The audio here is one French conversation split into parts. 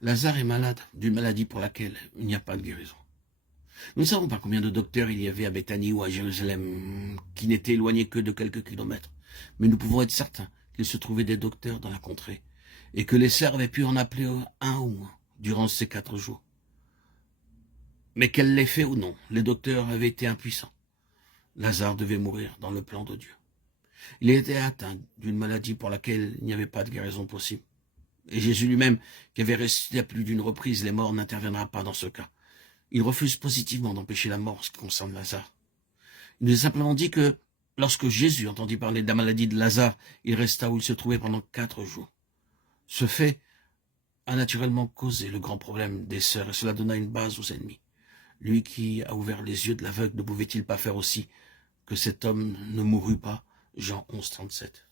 Lazare est malade d'une maladie pour laquelle il n'y a pas de guérison. Nous ne savons pas combien de docteurs il y avait à Béthanie ou à Jérusalem qui n'étaient éloignés que de quelques kilomètres, mais nous pouvons être certains qu'il se trouvait des docteurs dans la contrée et que les sœurs avaient pu en appeler un ou moins durant ces 4 jours. Mais qu'elle l'ait fait ou non, les docteurs avaient été impuissants. Lazare devait mourir dans le plan de Dieu. Il était atteint d'une maladie pour laquelle il n'y avait pas de guérison possible. Et Jésus lui-même, qui avait ressuscité à plus d'une reprise les morts, n'interviendra pas dans ce cas. Il refuse positivement d'empêcher la mort en ce qui concerne Lazare. Il nous a simplement dit que lorsque Jésus entendit parler de la maladie de Lazare, il resta où il se trouvait pendant 4 jours. Ce fait a naturellement causé le grand problème des sœurs et cela donna une base aux ennemis. Lui qui a ouvert les yeux de l'aveugle, ne pouvait-il pas faire aussi que cet homme ne mourût pas? Jean 11, 37.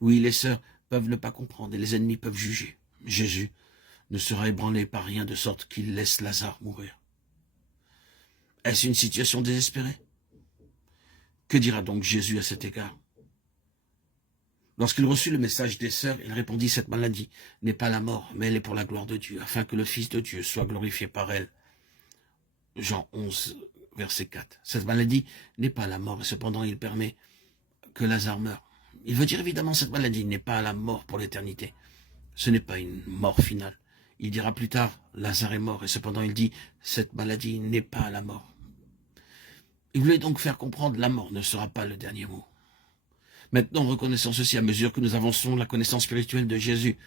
Oui, les sœurs peuvent ne pas comprendre et les ennemis peuvent juger. Jésus ne sera ébranlé par rien de sorte qu'il laisse Lazare mourir. Est-ce une situation désespérée? Que dira donc Jésus à cet égard? Lorsqu'il reçut le message des sœurs, il répondit: cette maladie n'est pas la mort, mais elle est pour la gloire de Dieu, afin que le Fils de Dieu soit glorifié par elle. Jean 11, verset 4. Cette maladie n'est pas la mort, et cependant il permet que Lazare meure. Il veut dire évidemment cette maladie n'est pas la mort pour l'éternité. Ce n'est pas une mort finale. Il dira plus tard, Lazare est mort, et cependant il dit, cette maladie n'est pas la mort. Il voulait donc faire comprendre, la mort ne sera pas le dernier mot. Maintenant, reconnaissons ceci, à mesure que nous avançons la connaissance spirituelle de Jésus,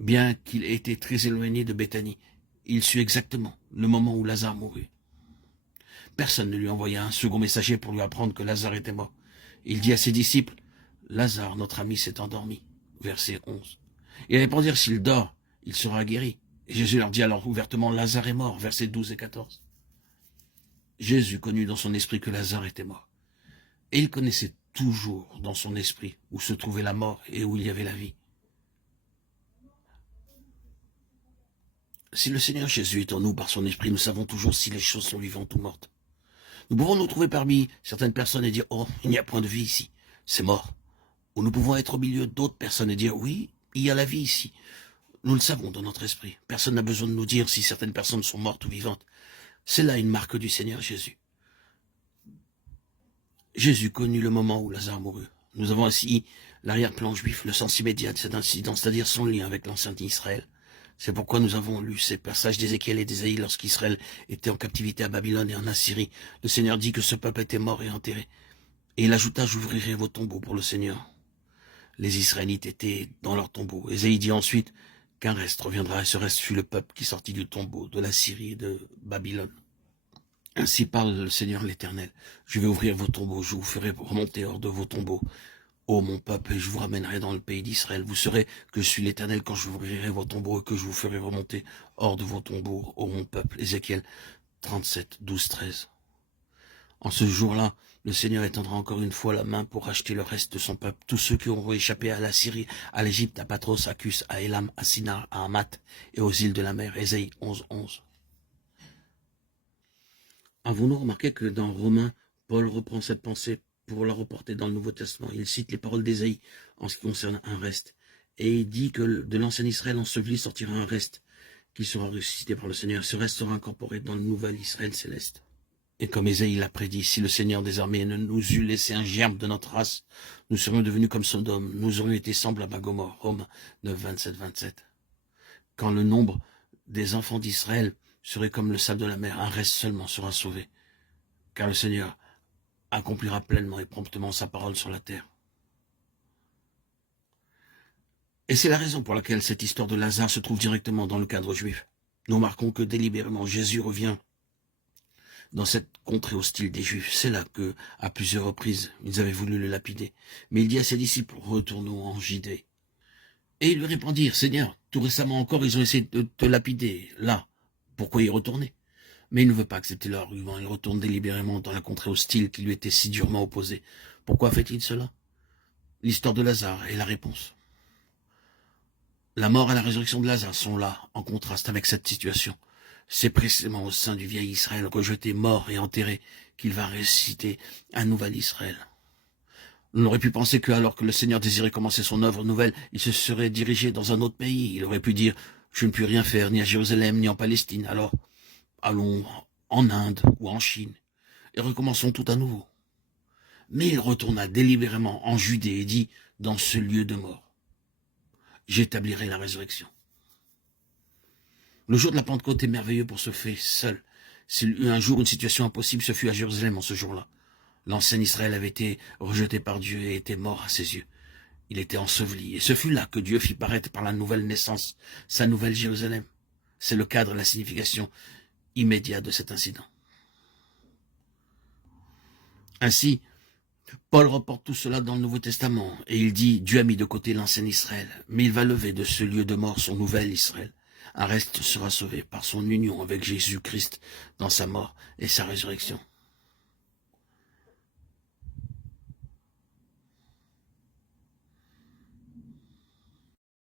bien qu'il ait été très éloigné de Béthanie, il sut exactement le moment où Lazare mourut. Personne ne lui envoya un second messager pour lui apprendre que Lazare était mort. Il dit à ses disciples, Lazare, notre ami, s'est endormi. Verset 11. Ils répondirent, s'il dort, il sera guéri. Et Jésus leur dit alors ouvertement, Lazare est mort. Versets 12 et 14. Jésus connut dans son esprit que Lazare était mort. Et il connaissait toujours dans son esprit où se trouvait la mort et où il y avait la vie. Si le Seigneur Jésus est en nous par son esprit, nous savons toujours si les choses sont vivantes ou mortes. Nous pouvons nous trouver parmi certaines personnes et dire, oh, il n'y a point de vie ici, c'est mort. Ou nous pouvons être au milieu d'autres personnes et dire, oui, il y a la vie ici. Nous le savons dans notre esprit. Personne n'a besoin de nous dire si certaines personnes sont mortes ou vivantes. C'est là une marque du Seigneur Jésus. Jésus connut le moment où Lazare mourut. Nous avons ainsi l'arrière-plan juif, le sens immédiat de cet incident, c'est-à-dire son lien avec l'ancien Israël. C'est pourquoi nous avons lu ces passages d'Ézéchiel et d'Ésaïe lorsqu'Israël était en captivité à Babylone et en Assyrie. Le Seigneur dit que ce peuple était mort et enterré. Et il ajouta, j'ouvrirai vos tombeaux pour le Seigneur. Les Israélites étaient dans leurs tombeaux. Ésaïe dit ensuite qu'un reste reviendra, et ce reste fut le peuple qui sortit du tombeau de la Syrie et de Babylone. Ainsi parle le Seigneur l'Éternel. Je vais ouvrir vos tombeaux, je vous ferai remonter hors de vos tombeaux, ô mon peuple, et je vous ramènerai dans le pays d'Israël. Vous saurez que je suis l'Éternel quand j'ouvrirai vos tombeaux et que je vous ferai remonter hors de vos tombeaux, ô mon peuple. Ézéchiel 37, 12, 13. En ce jour-là, le Seigneur étendra encore une fois la main pour racheter le reste de son peuple, tous ceux qui auront échappé à la Syrie, à l'Égypte, à Patros, à Cus, à Élam, à Sinar, à Hamath et aux îles de la mer. Ésaïe 11, 11. Avons-nous remarqué que dans Romains, Paul reprend cette pensée pour la reporter dans le Nouveau Testament? Il cite les paroles d'Ésaïe en ce qui concerne un reste. Et il dit que de l'ancien Israël enseveli sortira un reste qui sera ressuscité par le Seigneur. Ce reste sera incorporé dans le nouvel Israël céleste. Et comme Ésaïe l'a prédit, si le Seigneur des armées ne nous eût laissé un germe de notre race, nous serions devenus comme Sodome, nous aurions été semblables à Gomorrhe. Romains 9, 27, 27. Quand le nombre des enfants d'Israël serait comme le sable de la mer, un reste seulement sera sauvé, car le Seigneur accomplira pleinement et promptement sa parole sur la terre. Et c'est la raison pour laquelle cette histoire de Lazare se trouve directement dans le cadre juif. Nous remarquons que délibérément Jésus revient dans cette contrée hostile des Juifs. C'est là que, à plusieurs reprises, ils avaient voulu le lapider. Mais il dit à ses disciples, retournons en Judée. Et ils lui répondirent, Seigneur, tout récemment encore, ils ont essayé de te lapider, là. Pourquoi y retourner? Mais il ne veut pas accepter leur argument. Il retourne délibérément dans la contrée hostile qui lui était si durement opposée. Pourquoi fait-il cela? L'histoire de Lazare est la réponse. La mort et la résurrection de Lazare sont là, en contraste avec cette situation. C'est précisément au sein du vieil Israël, rejeté, mort et enterré, qu'il va ressusciter un nouvel Israël. On aurait pu penser que, alors que le Seigneur désirait commencer son œuvre nouvelle, il se serait dirigé dans un autre pays. Il aurait pu dire, Je ne puis rien faire, ni à Jérusalem, ni en Palestine. Alors, allons en Inde ou en Chine, et recommençons tout à nouveau. Mais il retourna délibérément en Judée et dit, dans ce lieu de mort, j'établirai la résurrection. Le jour de la Pentecôte est merveilleux pour ce fait seul. S'il eut un jour une situation impossible, ce fut à Jérusalem en ce jour-là. L'ancien Israël avait été rejeté par Dieu et était mort à ses yeux. Il était enseveli, et ce fut là que Dieu fit paraître par la nouvelle naissance, sa nouvelle Jérusalem. C'est le cadre et la signification immédiate de cet incident. Ainsi, Paul reporte tout cela dans le Nouveau Testament, et il dit, Dieu a mis de côté l'ancien Israël, mais il va lever de ce lieu de mort son nouvel Israël. Un reste sera sauvé par son union avec Jésus-Christ dans sa mort et sa résurrection.